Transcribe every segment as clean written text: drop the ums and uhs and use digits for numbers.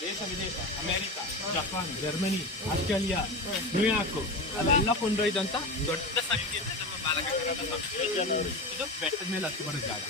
ದೇಶ ವಿದೇಶ America, Japan, Germany, Australia, New York ಅಲ್ಲೆಲ್ಲ ಕೊಂಡೊಯ್ದಂತ ದೊಡ್ಡ ಸಂಖ್ಯೆ ಅಂದ್ರೆ ನಮ್ಮ ಬಾಲಗಂಗಾಧರ ಸಂಸ್ಥೆ. ಇದು ಬೆಟ್ಟದ ಮೇಲೆ ಹತ್ತಿ ಬರೋ ಜಾಗ.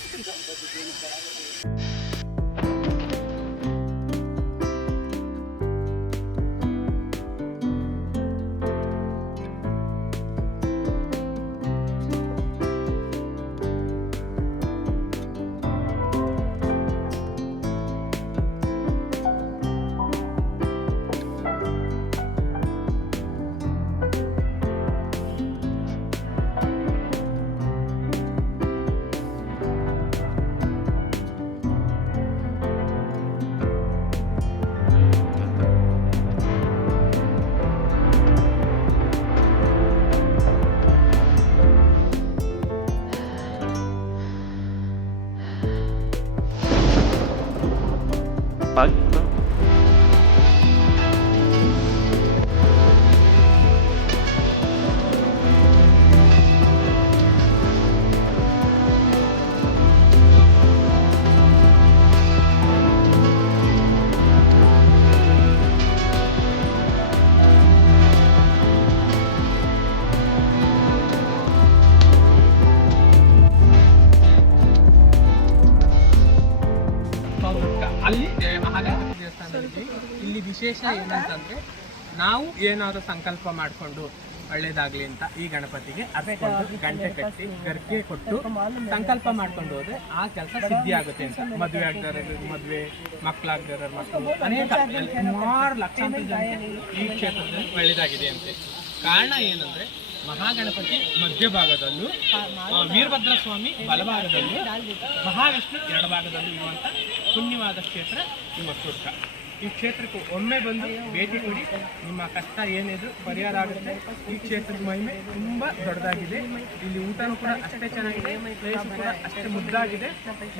ಅಲ್ಲಿ ಮಹಾಗಣಪತಿ ದೇವಸ್ಥಾನದಲ್ಲಿ ಇಲ್ಲಿ ವಿಶೇಷ ಏನಂತಂದ್ರೆ, ನಾವು ಏನಾದ್ರು ಸಂಕಲ್ಪ ಮಾಡಿಕೊಂಡು ಒಳ್ಳೇದಾಗ್ಲಿ ಅಂತ ಈ ಗಣಪತಿಗೆ ಅರ್ಪಿಕೊಂಡು ಗಂಟೆ ಕಟ್ಟಿ ಗರ್ಕೆ ಕೊಟ್ಟು ಸಂಕಲ್ಪ ಮಾಡ್ಕೊಂಡು ಹೋದ್ರೆ ಆ ಕೆಲಸ ಸಿದ್ಧಿ ಆಗುತ್ತೆ ಅಂತ. ಮದುವೆ ಆಗದಾರ ಮದುವೆ, ಮಕ್ಕಳಾಗದಾರ ಮಕ್ಕಳು, ಅನೇಕ ಸುಮಾರು ಲಕ್ಷಾಂತರ ಜನ ಈ ಕ್ಷೇತ್ರದಲ್ಲಿ ಒಳ್ಳೇದಾಗಿದೆ ಅಂತೆ. ಕಾರಣ ಏನಂದ್ರೆ, ಮಹಾಗಣಪತಿ ಮಧ್ಯಭಾಗದಲ್ಲೂ, ವೀರಭದ್ರ ಸ್ವಾಮಿ ಬಲಭಾಗದಲ್ಲೂ, ಮಹಾವಿಷ್ಣು ಎಡಭಾಗದಲ್ಲೂ ಇರುವಂತ ಪುಣ್ಯವಾದ ಕ್ಷೇತ್ರ ಈ ಹೊಸದುರ್ಗ. ಈ ಕ್ಷೇತ್ರಕ್ಕೆ ಒಮ್ಮೆ ಬಂದು ಭೇಟಿ ಕೊಡಿ, ನಿಮ್ಮ ಕಷ್ಟ ಏನಿದ್ರು ಪರಿಹಾರ ಆಗುತ್ತೆ. ಈ ಕ್ಷೇತ್ರದ ಮಹಿಮೆ ತುಂಬಾ ದೊಡ್ಡದಾಗಿದೆ. ಇಲ್ಲಿ ಊಟನೂ ಕೂಡ ಅಷ್ಟೇ ಚೆನ್ನಾಗಿದೆ, ಪ್ಲೇಸ್ ಕೂಡ ಅಷ್ಟೇ ಮುದ್ದಾಗಿದೆ.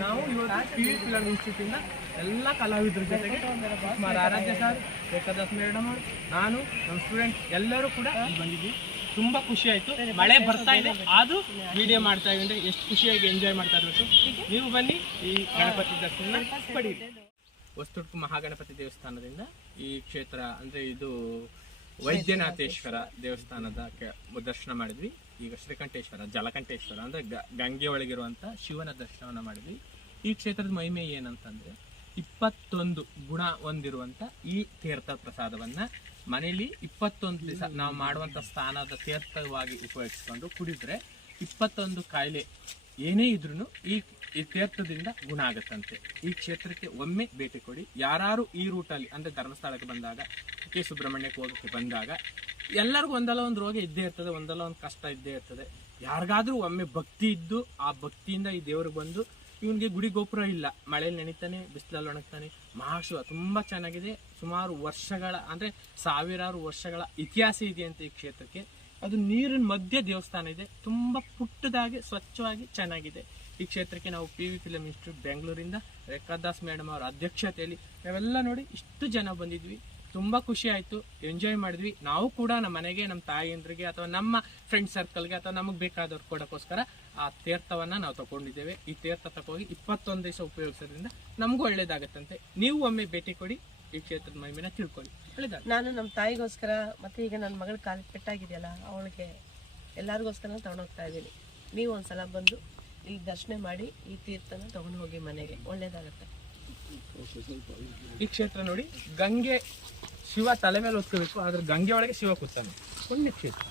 ನಾವು ಇವತ್ತು PV ಫಿಲಂ ಇನ್ಸ್ಟಿಟ್ಯೂಟ್ ಇಂದ ಎಲ್ಲ ಕಲಾವಿದರ ಜೊತೆಗೆ ಸುಮಾರು ಆರಾಧ್ಯ ಸರ್, ರೇಖಾದಾಸ್ ಮೇಡಮ್, ನಾನು, ನಮ್ಮ ಸ್ಟೂಡೆಂಟ್ ಎಲ್ಲರೂ ಕೂಡ ಬಂದಿದ್ವಿ. ತುಂಬಾ ಖುಷಿ ಆಯ್ತು. ಮಳೆ ಬರ್ತಾ ಇದೆ, ಆದ್ರೂ ವಿಡಿಯೋ ಮಾಡ್ತಾ ಇದ್ರೆ ಎಷ್ಟು ಖುಷಿಯಾಗಿ ಎಂಜಾಯ್ ಮಾಡ್ತಾ ಇರಬೇಕು. ನೀವು ಬನ್ನಿ, ಈ ಗಣಪತಿ ದರ್ಶನ ಪಡೀರಿ. ಹೊಸದುರ್ಗ ಮಹಾಗಣಪತಿ ದೇವಸ್ಥಾನದಿಂದ ಈ ಕ್ಷೇತ್ರ ಅಂದ್ರೆ ಇದು ವೈದ್ಯನಾಥೇಶ್ವರ ದೇವಸ್ಥಾನದ ದರ್ಶನ ಮಾಡಿದ್ವಿ. ಈಗ ಶ್ರೀಕಂಠೇಶ್ವರ, ಜಲಕಂಠೇಶ್ವರ ಅಂದ್ರೆ ಗಂಗೆ ಒಳಗಿರುವಂತ ಶಿವನ ದರ್ಶನವನ್ನ ಮಾಡಿದ್ವಿ. ಈ ಕ್ಷೇತ್ರದ ಮಹಿಮೆ ಏನಂತಂದ್ರೆ, 21 ಗುಣ ಹೊಂದಿರುವಂತ ಈ ತೀರ್ಥ ಪ್ರಸಾದವನ್ನ ಮನೆಯಲ್ಲಿ 21 ದಿವಸ ನಾವು ಮಾಡುವಂತ ಸ್ನಾನದ ತೀರ್ಥವಾಗಿ ಉಪಯೋಗಿಸ್ಕೊಂಡು ಕುಡಿದ್ರೆ 21 ಕಾಯಿಲೆ ಏನೇ ಇದ್ರೂ ಈ ತೀರ್ಥದಿಂದ ಗುಣ ಆಗತ್ತಂತೆ. ಈ ಕ್ಷೇತ್ರಕ್ಕೆ ಒಮ್ಮೆ ಭೇಟಿ ಕೊಡಿ. ಯಾರು ಈ ರೂಟಲ್ಲಿ ಅಂದ್ರೆ ಧರ್ಮಸ್ಥಳಕ್ಕೆ ಬಂದಾಗ, ಕೆ ಸುಬ್ರಹ್ಮಣ್ಯಕ್ಕೆ ಹೋಗಕ್ಕೆ ಬಂದಾಗ ಎಲ್ಲರಿಗೂ ಒಂದಲ್ಲ ಒಂದು ರೋಗ ಇದ್ದೇ ಇರ್ತದೆ, ಒಂದಲ್ಲ ಒಂದು ಕಷ್ಟ ಇದ್ದೇ ಇರ್ತದೆ. ಯಾರಿಗಾದ್ರೂ ಒಮ್ಮೆ ಭಕ್ತಿ ಇದ್ದು ಆ ಭಕ್ತಿಯಿಂದ ಈ ದೇವ್ರಿಗೆ ಬಂದು, ಇವನಿಗೆ ಗುಡಿ ಗೋಪುರ ಇಲ್ಲ, ಮಳೆಯಲ್ಲಿ ನೆನಿತಾನೆ, ಬಿಸಿಲಲ್ಲಿ ಒಣಗ್ತಾನೆ, ಮಹಾಶಿವ ತುಂಬಾ ಚೆನ್ನಾಗಿದೆ. ಸುಮಾರು ವರ್ಷಗಳ ಅಂದ್ರೆ ಸಾವಿರಾರು ವರ್ಷಗಳ ಇತಿಹಾಸ ಇದೆ ಅಂತ ಈ ಕ್ಷೇತ್ರಕ್ಕೆ. ಅದು ನೀರಿನ ಮಧ್ಯೆ ದೇವಸ್ಥಾನ ಇದೆ, ತುಂಬಾ ಪುಟ್ಟದಾಗಿ ಸ್ವಚ್ಛವಾಗಿ ಚೆನ್ನಾಗಿದೆ. ಈ ಕ್ಷೇತ್ರಕ್ಕೆ ನಾವು PV ಫಿಲಂ ಇನ್ಸ್ಟಿಟ್ಯೂಟ್ ಬೆಂಗಳೂರಿಂದ ರೇಖಾದಾಸ್ ಮೇಡಮ್ ಅವರ ಅಧ್ಯಕ್ಷತೆಯಲ್ಲಿ ನಾವೆಲ್ಲ ನೋಡಿ ಇಷ್ಟು ಜನ ಬಂದಿದ್ವಿ. ತುಂಬಾ ಖುಷಿ ಆಯ್ತು, ಎಂಜಾಯ್ ಮಾಡಿದ್ವಿ. ನಾವು ಕೂಡ ನಮ್ಮ ಮನೆಗೆ, ನಮ್ಮ ತಾಯಿಯಂದ್ರಿಗೆ ಅಥವಾ ನಮ್ಮ ಫ್ರೆಂಡ್ ಸರ್ಕಲ್ಗೆ ಅಥವಾ ನಮಗೆ ಬೇಕಾದವ್ರು ಕೊಡೋಕ್ಕೋಸ್ಕರ ಆ ತೀರ್ಥವನ್ನ ನಾವು ತಗೊಂಡಿದ್ದೇವೆ. ಈ ತೀರ್ಥ ತಗೋಗಿ 21 ದಿವಸ ಉಪಯೋಗಿಸೋದ್ರಿಂದ ನಮಗೂ ಒಳ್ಳೇದಾಗತ್ತಂತೆ. ನೀವು ಒಮ್ಮೆ ಭೇಟಿ ಕೊಡಿ, ಈ ಕ್ಷೇತ್ರದ ಮಹಿಮೆನ ತಿಳ್ಕೊಳ್ಳಿ. ನಾನು ನಮ್ಮ ತಾಯಿಗೋಸ್ಕರ ಮತ್ತೆ ಈಗ ನನ್ನ ಮಗಳ ಕಾಲಿಗೆ ಪೆಟ್ಟಾಗಿದೆಯಲ್ಲ, ಅವಳಿಗೆ ಎಲ್ಲರಿಗೋಸ್ಕರ ತಗೊಂಡೋಗ್ತಾ ಇದ್ದೀನಿ. ನೀವು ಒಂದ್ಸಲ ಬಂದು ಈ ದರ್ಶನ ಮಾಡಿ ಈ ತೀರ್ಥನ ತಗೊಂಡು ಹೋಗಿ ಮನೆಗೆ, ಒಳ್ಳೇದಾಗತ್ತೆ. ಈ ಕ್ಷೇತ್ರ ನೋಡಿ, ಗಂಗೆ ಶಿವ ತಲೆ ಮೇಲೆ ಹೊತ್ಕೋಬೇಕು, ಆದ್ರೆ ಗಂಗೆ ಒಳಗೆ ಶಿವ ಕೂತಾನೆ. ಪುಣ್ಯ ಕ್ಷೇತ್ರ.